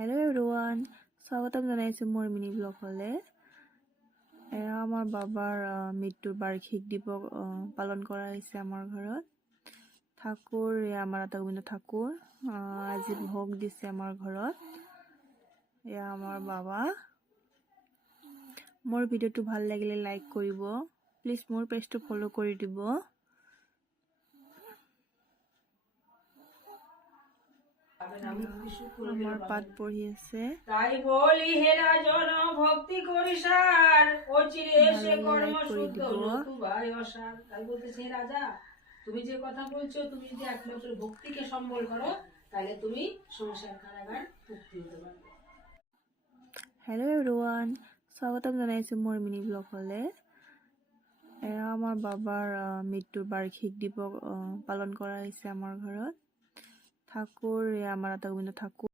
Hello' everyone, স্বাগতম জনাইছোঁ মোৰ মিনি ব্লগলৈ। এয়া আমাৰ বাবাৰ মৃত্যুৰ বাৰ্ষিক দিৱস পালন কৰা হৈছে আমাৰ ঘৰত। ঠাকুৰ এয়া আমাৰ আটা গোবিন্দ ঠাকুৰ আজি ভোগ দিছে আমাৰ ঘৰত। এয়া আমাৰ বাবা। মোৰ ভিডিঅ'টো ভাল লাগিলে লাইক কৰিব, প্লিজ মোৰ পেজটো ফ'ল' কৰি দিব। আমার পাঠ পড়ি আছে। তাই বলি হে রাজন ভক্তি করিসার অচিরে এসে কর্ম শুদ্ধ নতুবাই অসার। তাই বলতেছে রাজা, তুমি যে কথা বলছো, তুমি যদি একমাত্র ভক্তিকে সম্বল করো তাহলে তুমি সংসার কারাগার মুক্তি হতে পারবে। হেল্ল' এভৰিৱান, স্বাগতম জনাইছোঁ মোৰ মিনি ব্লগলৈ। এয়া আমাৰ বাবাৰ মৃত্যুৰ বাৰ্ষিক দিৱস পালন কৰা হৈছে আমাৰ ঘৰত। ঠাকুৰ এয়া আমাৰ আটা গোবিন্দ ঠাকুৰ